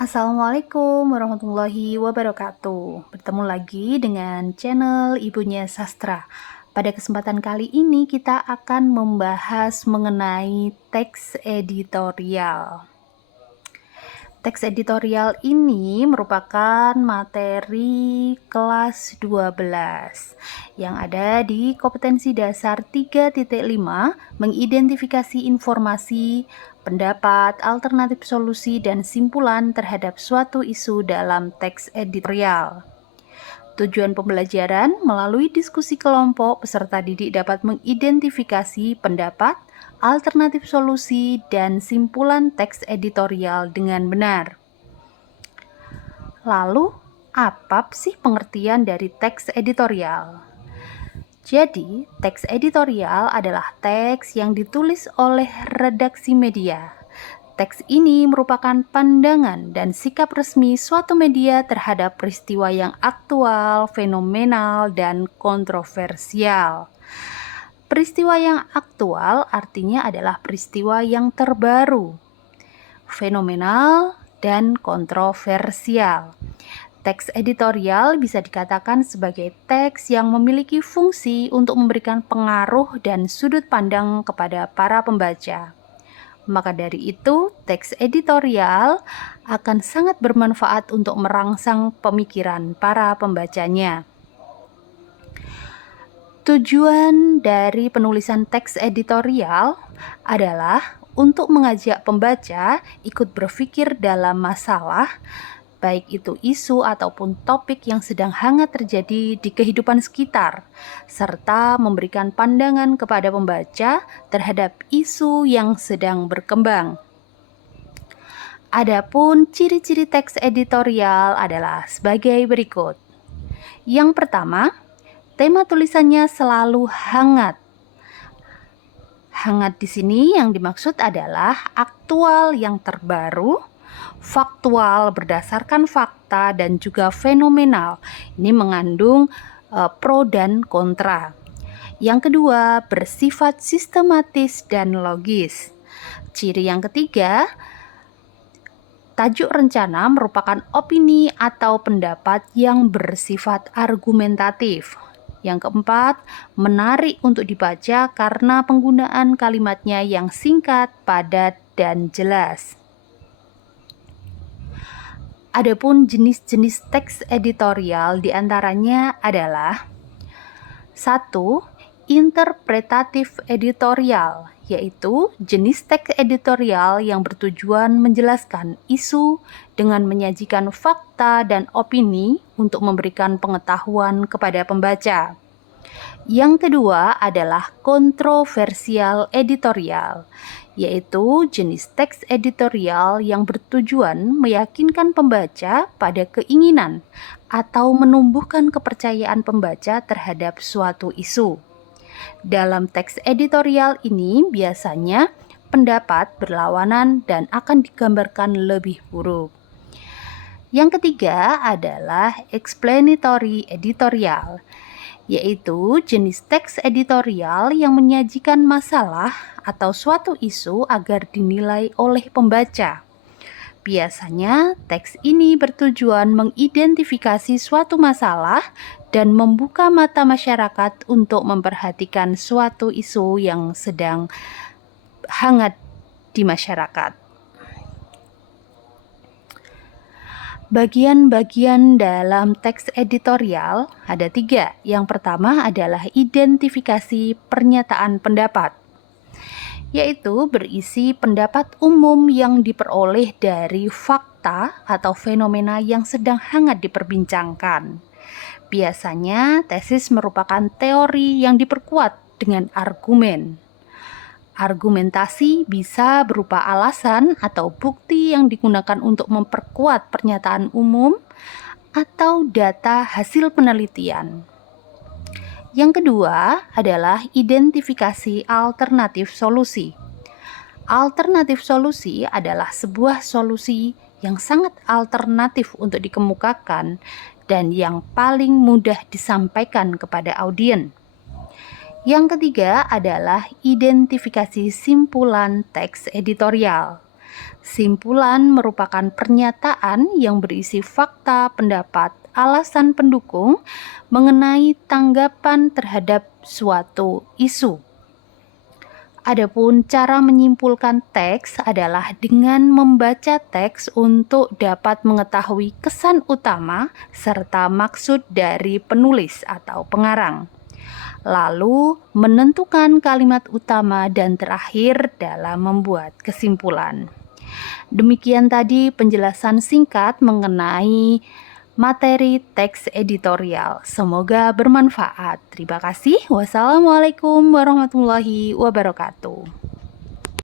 Assalamualaikum warahmatullahi wabarakatuh. Bertemu lagi dengan channel Ibunya Sastra. Pada kesempatan kali ini kita akan membahas mengenai teks editorial. Teks editorial ini merupakan materi kelas 12 yang ada di kompetensi dasar 3.5, mengidentifikasi informasi, pendapat, alternatif solusi, dan simpulan terhadap suatu isu dalam teks editorial. Tujuan pembelajaran melalui diskusi kelompok, peserta didik dapat mengidentifikasi pendapat, alternatif solusi, dan simpulan teks editorial dengan benar. Lalu, apa sih pengertian dari teks editorial? Jadi, teks editorial adalah teks yang ditulis oleh redaksi media. Teks ini merupakan pandangan dan sikap resmi suatu media terhadap peristiwa yang aktual, fenomenal, dan kontroversial. Peristiwa yang aktual artinya adalah peristiwa yang terbaru, fenomenal, dan kontroversial. Teks editorial bisa dikatakan sebagai teks yang memiliki fungsi untuk memberikan pengaruh dan sudut pandang kepada para pembaca. Maka dari itu, teks editorial akan sangat bermanfaat untuk merangsang pemikiran para pembacanya. Tujuan dari penulisan teks editorial adalah untuk mengajak pembaca ikut berpikir dalam masalah, baik itu isu ataupun topik yang sedang hangat terjadi di kehidupan sekitar, serta memberikan pandangan kepada pembaca terhadap isu yang sedang berkembang. Adapun ciri-ciri teks editorial adalah sebagai berikut. Yang pertama, tema tulisannya selalu hangat. Hangat di sini yang dimaksud adalah aktual yang terbaru, faktual berdasarkan fakta, dan juga fenomenal. Ini mengandung pro dan kontra. Yang kedua, bersifat sistematis dan logis. Ciri yang ketiga, tajuk rencana merupakan opini atau pendapat yang bersifat argumentatif. Yang keempat, menarik untuk dibaca karena penggunaan kalimatnya yang singkat, padat, dan jelas. Adapun jenis-jenis teks editorial diantaranya adalah 1. Interpretatif editorial, yaitu jenis teks editorial yang bertujuan menjelaskan isu dengan menyajikan fakta dan opini untuk memberikan pengetahuan kepada pembaca. Yang kedua adalah kontroversial editorial, yaitu jenis teks editorial yang bertujuan meyakinkan pembaca pada keinginan atau menumbuhkan kepercayaan pembaca terhadap suatu isu. Dalam teks editorial ini biasanya pendapat berlawanan dan akan digambarkan lebih buruk. Yang ketiga adalah explanatory editorial, yaitu jenis teks editorial yang menyajikan masalah atau suatu isu agar dinilai oleh pembaca. Biasanya, teks ini bertujuan mengidentifikasi suatu masalah dan membuka mata masyarakat untuk memperhatikan suatu isu yang sedang hangat di masyarakat. Bagian-bagian dalam teks editorial ada 3. Yang pertama adalah identifikasi pernyataan pendapat, yaitu berisi pendapat umum yang diperoleh dari fakta atau fenomena yang sedang hangat diperbincangkan. Biasanya, tesis merupakan teori yang diperkuat dengan argumen. Argumentasi bisa berupa alasan atau bukti yang digunakan untuk memperkuat pernyataan umum atau data hasil penelitian. Yang kedua adalah identifikasi alternatif solusi. Alternatif solusi adalah sebuah solusi yang sangat alternatif untuk dikemukakan dan yang paling mudah disampaikan kepada audiens. Yang ketiga adalah identifikasi simpulan teks editorial. Simpulan merupakan pernyataan yang berisi fakta, pendapat, alasan pendukung mengenai tanggapan terhadap suatu isu. Adapun cara menyimpulkan teks adalah dengan membaca teks untuk dapat mengetahui kesan utama serta maksud dari penulis atau pengarang. Lalu menentukan kalimat utama dan terakhir dalam membuat kesimpulan. Demikian tadi penjelasan singkat mengenai materi teks editorial. Semoga bermanfaat. Terima kasih. Wassalamualaikum warahmatullahi wabarakatuh.